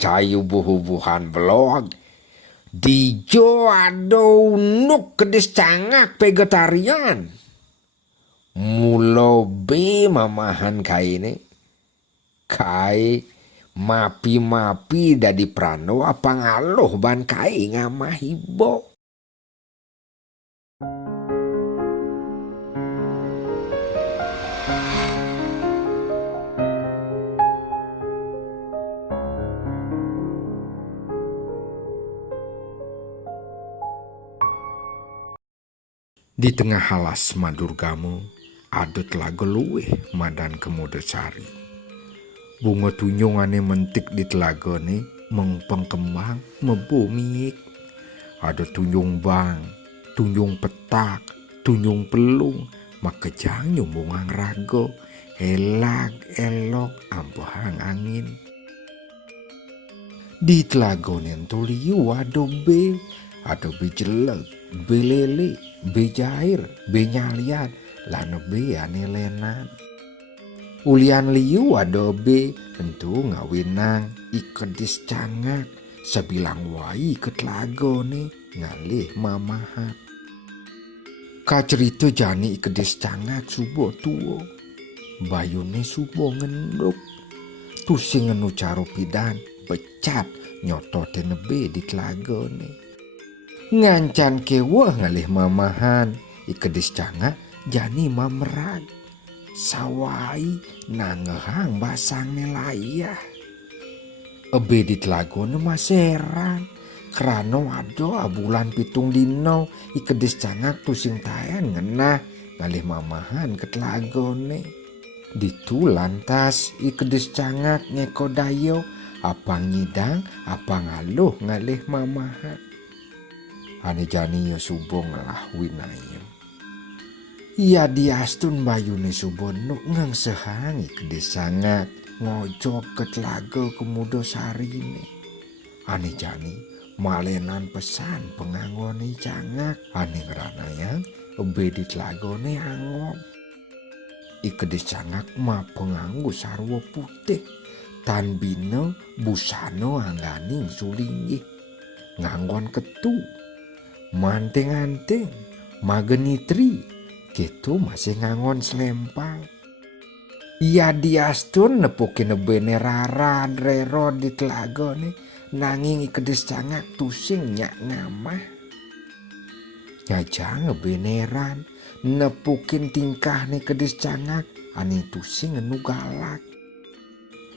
cayu buhu-buhan blog. Dijo ado nuk kedis cangak vegetarian. Mulo be mamahan kaine. Kai mapi-mapi dadi prano apa ngaloh ban kai ngamahibo. Di tengah halas madurgamu, ada telaga luweh madan kemuda cari. Bunga tunyungane mentik di telaga ni mengpengkembang membumik. Ada tunyung bang, tunyung petak, tunyung pelung, maka jangyung bungang rago, elag elok ampuhang angin. Di telaga ni tuliu ada be jelek, be lele, be jair, be nyalian, lana be ane lenan. Ulian liu ada be tentu ngawinang ikedis cangak, sebilang wai ke telaga ni ngalih mamahat. Ka cerita jani ikedis cangak subo tuo, bayune subo ngenduk, tusi ngenu caro pidan, becat nyototin be di telaga ni. Ngancan kewah ngalih mamahan ikedis cangak jani mamerag. Sawai nangehang basang nelayah. Ebe di telaga ni maseran. Kerana ada bulan pitung dino ikedis cangak tusing tayan ngenah ngalih mamahan ke telaga ni. Ditu lantas ikedis cangak ngeko dayo apa ngidang apa ngaluh ngalih mamahan. Ane jani ya subo ngelah winayo. Ia diastun bayune subo nuk ngang sehangi kedis cangak ngojok ke telaga kemudo sarine. Ane jani malenan pesan pengangone cangak. Ane ngeranayang ebe di telaga ne angop. Ikedis cangak ma penganggu sarwa putih. Tan bino busano angganing sulinggih. Nganggon ketu. Manteng-anteng, magenitri, gitu masih ngangon selempang. Ia diastun nepukin bene rara drero di telaga ni, nanging ikedis cangak tusing nyak ngamah. Nyajang beneran, nepukin tingkah ni kedis cangak, ani tusing ngenu galak.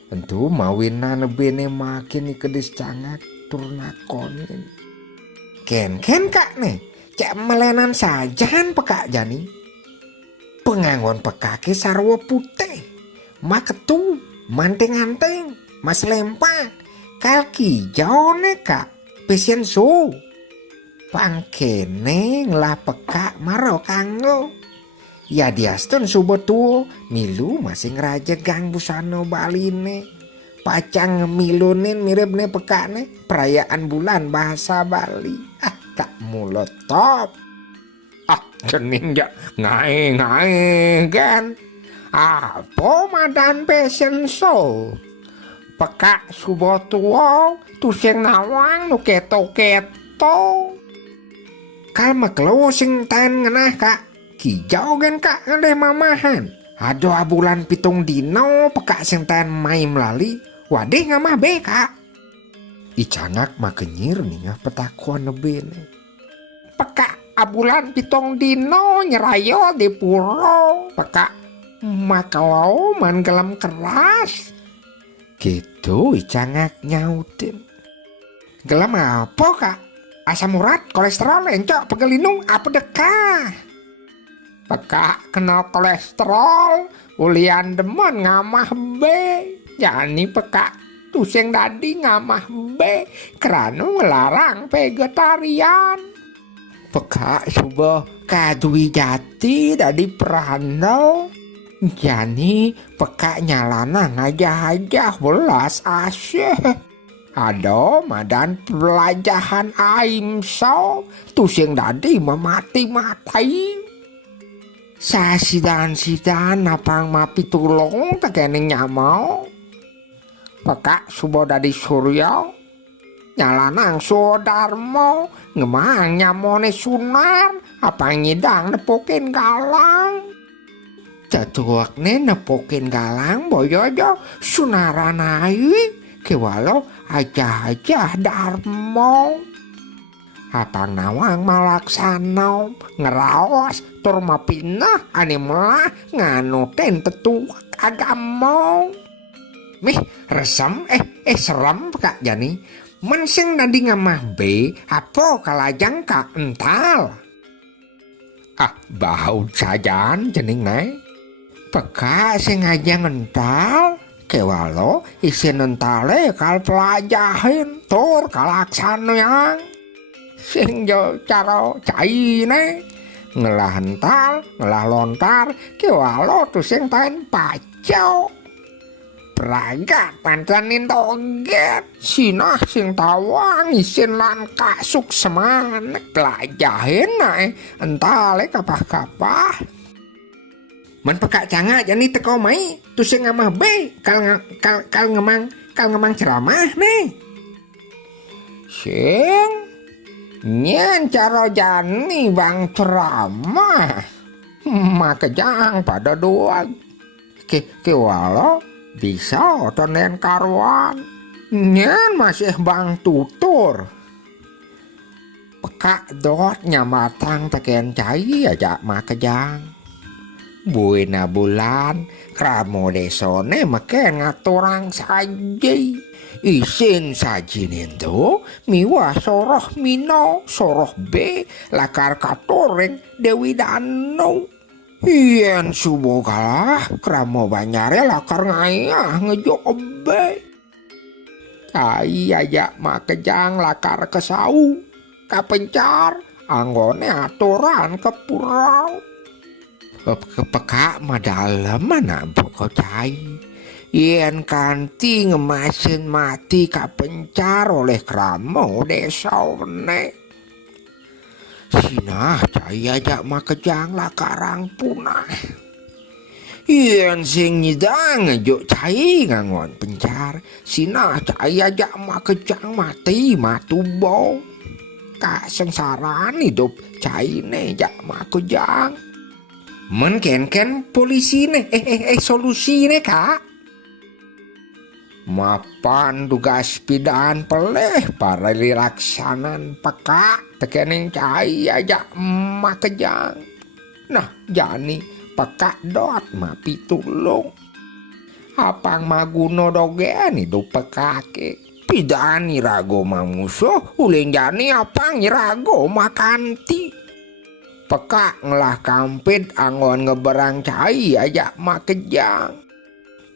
Tentu mawinan bene makin ikedis cangak turnakonin. Ken kak nih, cak melenan sajan pekak jani. Pengangon pekake sarwa putih, maketu, manteng-anteng, mas lempak, kaki jauh kak, pesen su. Pangkene ngelah pekak maro kanggo. Ya diastun subo tuo, milu masih ngeraja gang busano baline. Pacang milunin mirip nih pekak nih perayaan bulan bahasa Bali. Kak mulut top. Cening ya ngae kan. Apa madan passion show. Pekak subo tuo tusing nawang nu keto-keto. Kalma closing time ngenah kak. Kijau kan kak ngadeh mamahan. Ado bulan pitung dino pekak sing tan mai melali. Wadih ngamah be kak. Icangak makenyir nih petakuan nebene. Pekak abulan pitong dino nyerayo di puro. Pekak makau man gelam keras. Gitu icangak nyautin. Gelam apa kak? Asam urat, kolesterol, encok, pegelinung, apa dekah? Pekak kena kolesterol, ulian demen ngamah be. Jani pekak tusing dadi ngamah be kerana ngelarang vegetarian. Pekak subuh kadui jati dadi perano. Jani pekak nyalana ngajah-ajah belas asyik. Ado madan pelajahan aimso tusing dadi memati-matai. Sasidan-sidan napang mapi tulung tekene nyamau. Peka subo dadi surya nyalanang Sudarmo ngemang nyamone sunar apa ngidang nepukin galang catuakne nepukin galang boyojo sunaran ayu kewalo aja Darmo apa nawang malaksana ngeraos tur mapinah ane melah nganutin tetuak agama mih resem serem Kak Jani mensing nadi ngamah be apa kalajang ka ental bau sajan jening nae peka sing ngajang ental kewalo isin entale kal pelajahin tur kalaksanaan sing jo cara caine ngelah ental ngelah lontar kewalo tu sing pen pacau pragat pancanin toget sinah sing tawang isin lan kasuk seman pelajahin nae entale kapah-kapah man peka canga jani teko mai tu sing ngamah be kal ngemang ceramah nih sing nyen cara jani bang ceramah maka jang pada doang kewalo bisa tonen karuan nyen masih bang tutur peka dot nyamatang teken cai aja maka jang buina bulan kramo desone maken ngaturang saji isin sajinin tu miwa soroh mino soroh be lakar katoreng Dewi Danu yen subuh kalah kramo banyare lakar ngayah ngejobe cai aja makejang lakar kesau kapencar anggone aturan ke purau kepeka madalem mana buko cai yen kanti ngemasin mati kapencar oleh kramo desone sinah cai aja makejang lakarang punah yen sing nyidang ngejuk cai ngangon pencar sinah cai aja makejang mati matubo kak sengsaran hidup cai ne jak makejang men ken polisi ne solusi ne Kak mapan tugas pidaan peleh para dilaksanan peka tekening cai aja makejang nah jani peka dot mapi tulung apang maguno dogen hidup pekake pidaan irago mamusuh uleng jani apang irago makanti peka ngelah kampit angon ngeberang cai aja makejang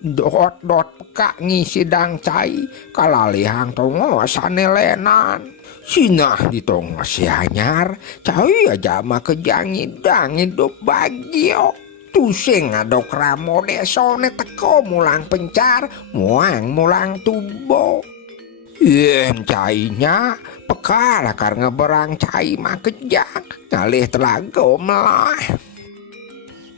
dot peka ngisi dang cai kalalihang tongo sanelenan sinah ditongos si anyar cai aja makejang ngidang hidup bagio tusing ngadok ramo desone teko mulang pencar mulang tubo yen cainya peka lakar ngeberang cai makejang ngalih telago melah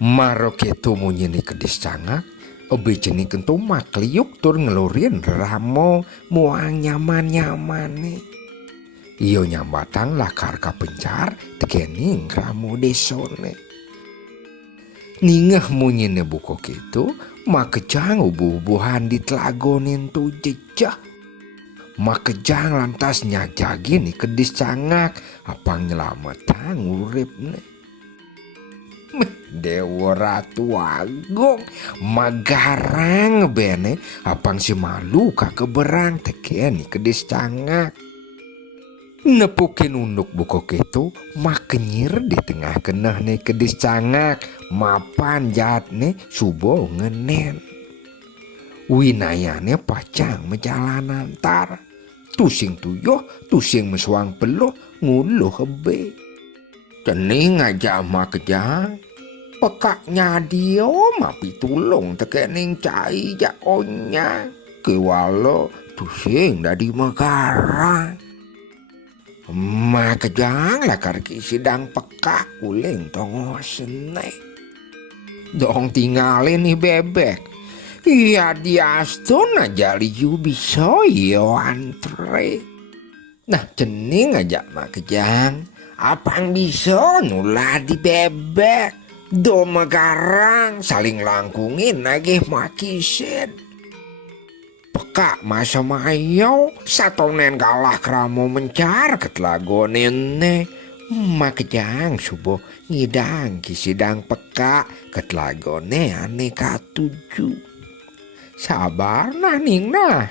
maro ketu munyini kedis cangak obe jeni kentu makliuk tur ngelurin ramo muang nyaman nih iyo nyambatang lakar kapencar tekening ramo desone ningeh munyini buko ketu makejang ubuh-ubuhan di telagonin tu jejah makejang lantas nyajagi nih kedis cangak apang nyelametang urip nih Dewa Ratu Agung magarang bene apang si malu kakeberang teken nih kedis cangak nepukin unduk buko ketu makenyir di tengah keneh nih kedis cangak mapan jahat nih subo ngenen winayane pacang menjalanan tar tusing tuyuh tusing mesuang peluh nguluh hebe cening aja makejang pekaknya dia mapi tulung tekening cai jaonya kewalo tusing dadi magarang makejang lakar sidang pekak uleng tongos sene dong tinggalin nih bebek Ya diastun aja liu bisa yo antre. Nah cening aja mak kejang. Apang bisa nuladi bebek. Do megarang saling langkungin lagi makisin. Peka masa mayo satonen kalah keramo mencar ketlagonen ne. Makejang subuh ngidang kisidang peka ketlagone ane katuju. Sabar nah ning nah.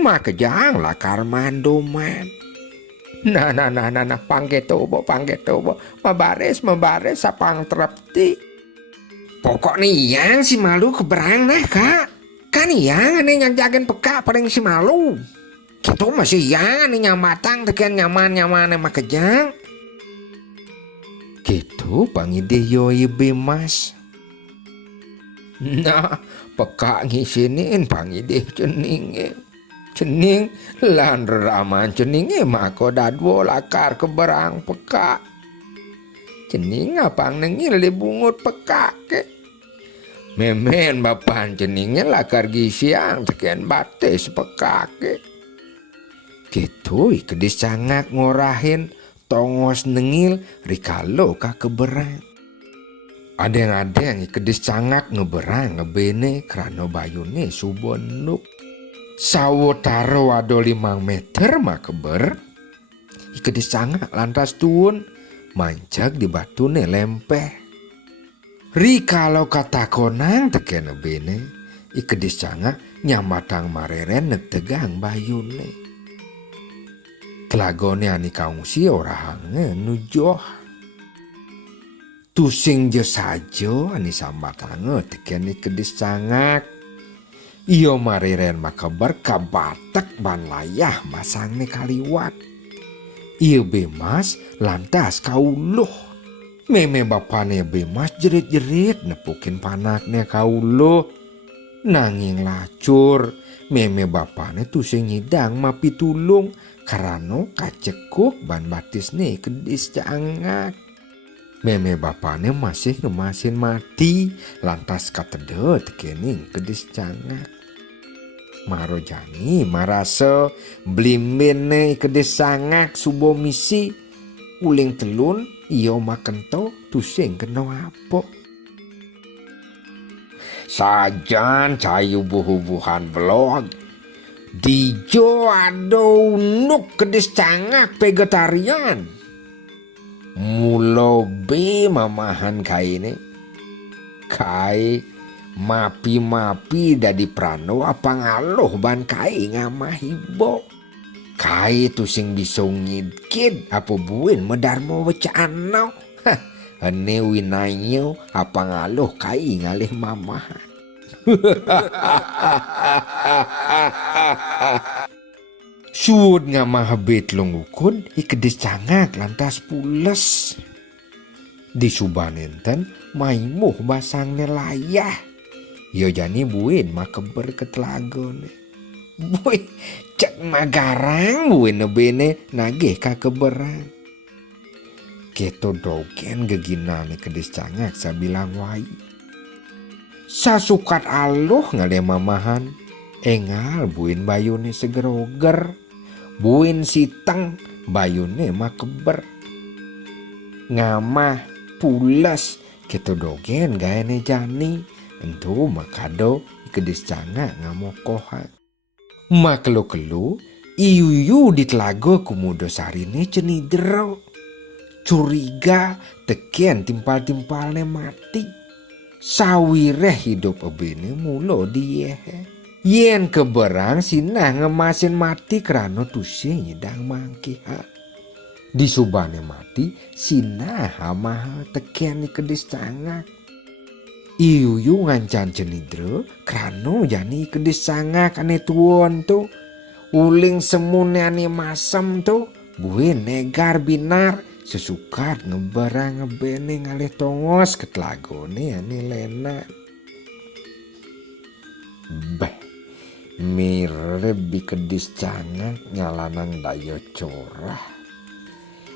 Makejang lakar mandoman. Nah pangketobo mabares sapang terapti. Pokok nih yang si malu keberang nah kak. Kan yang ane nyajakin peka paling si malu. Gitu masih yang ane nyamatang tekan nyaman makejang. Gitu pangide yoi bemas. Nah peka ngisinin pangide cening lan raman ceninge mako dadwo lakar keberang peka. Cening apang nengil di bungut peka ke. Memen bapan ceningnya lakar gisiang tekan bates peka ke. Gitu ikedis cangak ngorahin tongos nengil rikalo ka keberang. Adeng ikedis cangak ngeberang ngebene krano bayune subonuk. Sawotaro wado 5 meter mak keber. Ikedis cangak lantas tuun mancak di batune lempeh. Rikalo kata konang teken ngebene ikedis cangak nyamatang mareren netegang bayune. Telagone ani kaungsi ora hange nujoh. Tusing je sajo ani sambatange teken ikedis cangak. Iyo mariren makabar kabatek ban layah masangne kaliwat. Iyo bemas lantas kauluh. Meme bapane bemas jerit-jerit nepukin panaknya kauluh. Nanging lacur. Meme bapane tusing nyidang mapi tulung. Karano kacekuk ban batis nih kedis cangak. Meme bapane masih ngemasin mati. Lantas katede tekening kedis cangak. Marojani marase blimbene kedis cangak subo misi. Uling telun iyo makento tusing keno apo. Sajan cayu buh-buhan vlog. Dijo ado nuk kedis cangak vegetarian. Mulo be mamahan kaine. Kai mapi dadi prano apa ngaloh ban kai ngamahibo. Kai tusing bisong ngidkid apa buin medarmo wecano. Hane winanyo apa ngaloh kai ngalih mamahan. Suud ngamah betlong ukun ikedis cangak lantas pules. Di subanenten maimuh basang nelayah. Yo jani buin makeber ketlagone. Boy cek magarang buin nebene nagih kakeberang. Keto dogen geginane kedis cangak sabilang wai. Sasukat aluh ngade mamahan. Engal buin bayune segeroger. Buin siteng bayune makeber. Ngamah pulas keto dogen gaene jani. Entu makado ikedis cangak ngamokohan. Makelu-kelu iyuyu ditelago kumudo sarine cenidero. Curiga teken timpal-timpalne mati. Sawireh hidup ebene mulo diyehe. Yen keberang sinah ngemasin mati kerana tusing nyidang mangkihat. Di subane mati sinah hamah teken ikedis cangak. Iyuyu ngancan cenidro kerana jani ikedis cangak ane tuon tu. Uling semune ane masem tu. Buin negar binar. Sesukat ngebarang ngebene ngalih tongos ketlagone ane lena. Beh, mirip ikedis cangak ngalanang dayo corah.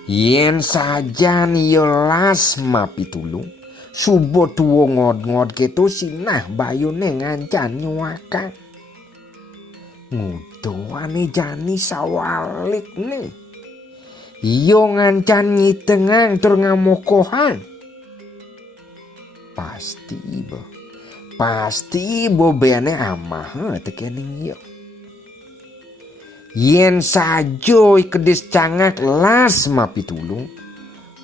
Yen sajan yo las mapi tulung. Subo tuwo ngot-ngot gitu sinah bayune ngancan nyuakan. Ngudoane jani sawalik nih. Iyo ngancan nyitengang tur ngamokohan. Pasti bo bene amah tekening iyo. Yen sajo ikedis cangak las mapitulung.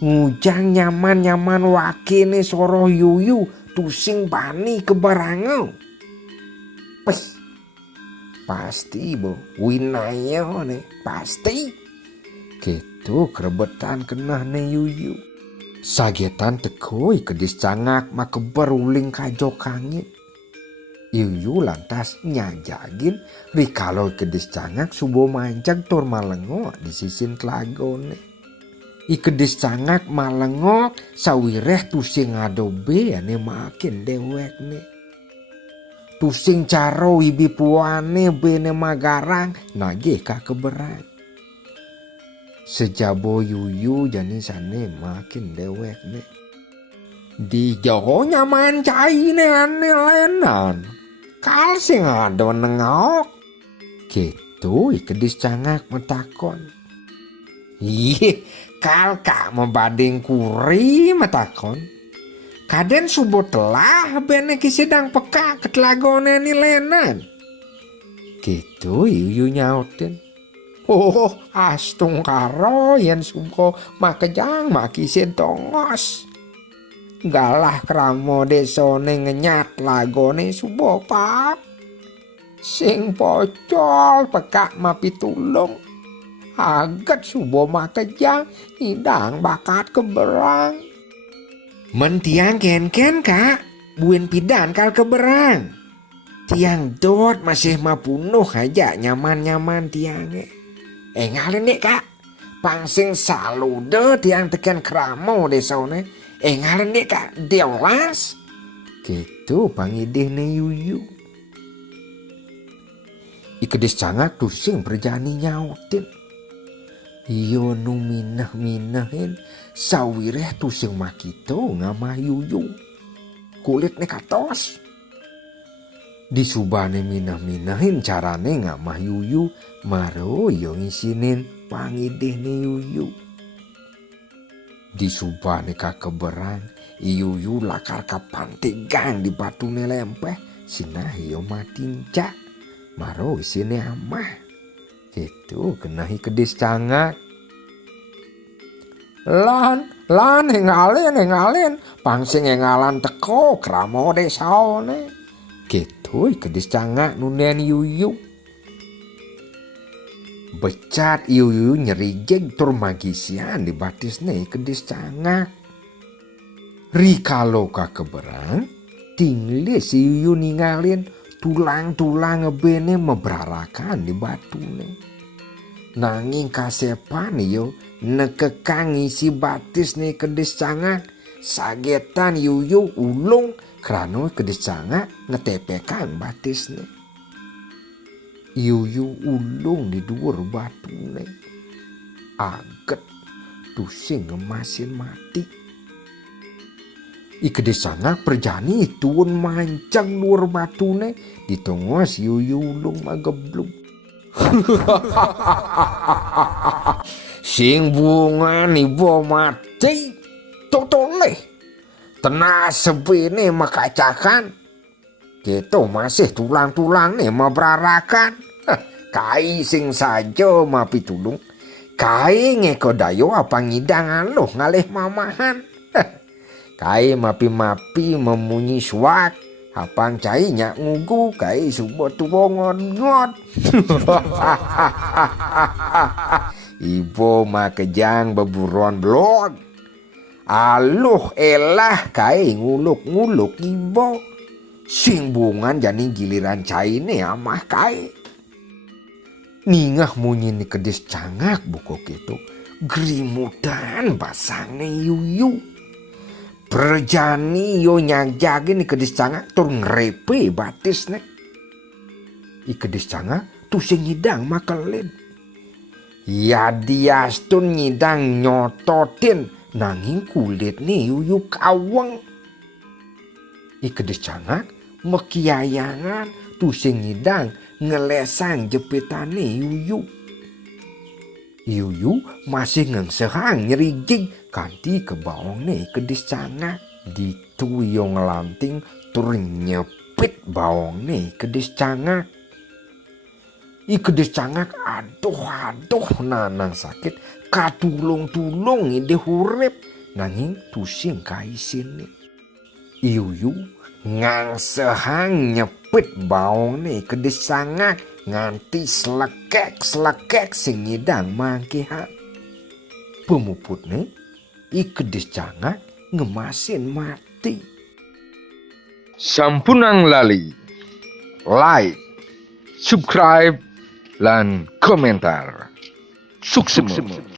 Ngujang nyaman wakene soroh yuyu tusing bani kebarangau. Pasti bo winayo nih pasti. Gitu kerebetan kena ne yuyu. Sagetan tekoi kedis cangak makebar uling kajo kangit. Yuyu lantas nyajagin rikalo kedis cangak subo manjang tur malengo di sisin telagone. Ikedis cangak malengok sawireh tusing adobe ane makin dewek nih. Tusing caro ibi puane bene magarang nagih ka keberang. Sejabo yuyu jani sane makin dewek nih. Di jauh nyaman cai ne ane lenan. Kal sing ado nengok. Gitu ikedis cangak metakon. Ih, kal kak membading kuri matakon. Kaden subuh telah bene kisidang peka ketelagone ni lenan. Gitu yuyu nyautin. Oh astung karo yen suko makejang makisin tongos. Galah kramo desone ngenyat lagone subuh pap. Sing pocol peka mapitulung. Agat subuh makejang idang bakat keberang. Mentiang ken kak buin pidan kal keberang. Tiang dot masih mapunuh aja nyaman tiange. Ngalin dek kak pangsing salude tiang teken kramo desone. Ngalin dek kak dewas. Gitu pangidih ne yuyu. Ikedis cangak tusing berjani nyautin. Iyo nu minah-minahin sawireh tusing makito ngamah yuyu. Kulit ne katos. Disubane minah-minahin carane ngamah yuyu maro iyo ngisinin pangidih ne yuyu. Disubane kakeberang yuyu lakar kapantegang di batune lempeh sinah iyo matinca maro isine amah. Itu kenahi kedis cangak. Lan ngalin pangsing ngalan teko kramo desaone. Gitu kedis cangak nunen yuyu. Becat yuyu nyerijeg tur magisian di batisne kedis cangak. Rikalo kakeberang tingli si yuyu ningalin tulang-tulang ngebene mebrarakan di batune. Nanging kasepan yo nekekang isi batis nih kedis cangak. Sagetan yuyu ulung krano kedis cangak ngetepekan batis nih. Yuyu ulung di dhuwur batune. Aget tusing ngemasin mati. Ikedis cangak perjani tuun mancang dhuwur batune ditongos yuyu ulung mageblung. Sing bunga ibu mati totoleh tenas sebene makacakan. Gitu masih tulang-tulang nih mabrarakan. Kai sing sajo mapitulung. Kai ngeko dayo apa ngidangan lo ngalih mamahan. Kai mapi-mapi memunyi suak. Apang cai nyak ngugu kai subuh tuwo ngot-ngot. Ibu makejang beburon blog. Aluh elah kai nguluk-nguluk ibu. Sing bungan jani giliran cai ne amah kai. Ningah munyi ni kedis cangak buko gitu. Grimudan basang ne yuyu. Perjani yo nyagjagin ikedis cangak tur ngrepe batis nek. Ikedis cangak tu sing nyidang makelin. Ya diastun nyidang nyototin nanging kulit nih yuyu kaweng. Ikedes cangak mekiayangan tusing ngidang ngelesang jepitane yuyu. Yuyu masih ngengsehang nyerigig kanti ke bawongne ikedes cangak. Dituyong lanting tur nyepit bawongne ikedes cangak. Ikedes cangak aduh nanang sakit katulung-tulung ide hurip nanging tusing kaisine. Yuyu ngangsehang nyepit baongne ikedes cangak nganti slekek sing ngidang mangkihan. Pemuputne ikedes cangak ngemasin mati. Sampunang lali like, subscribe, lan komentar. Sukses.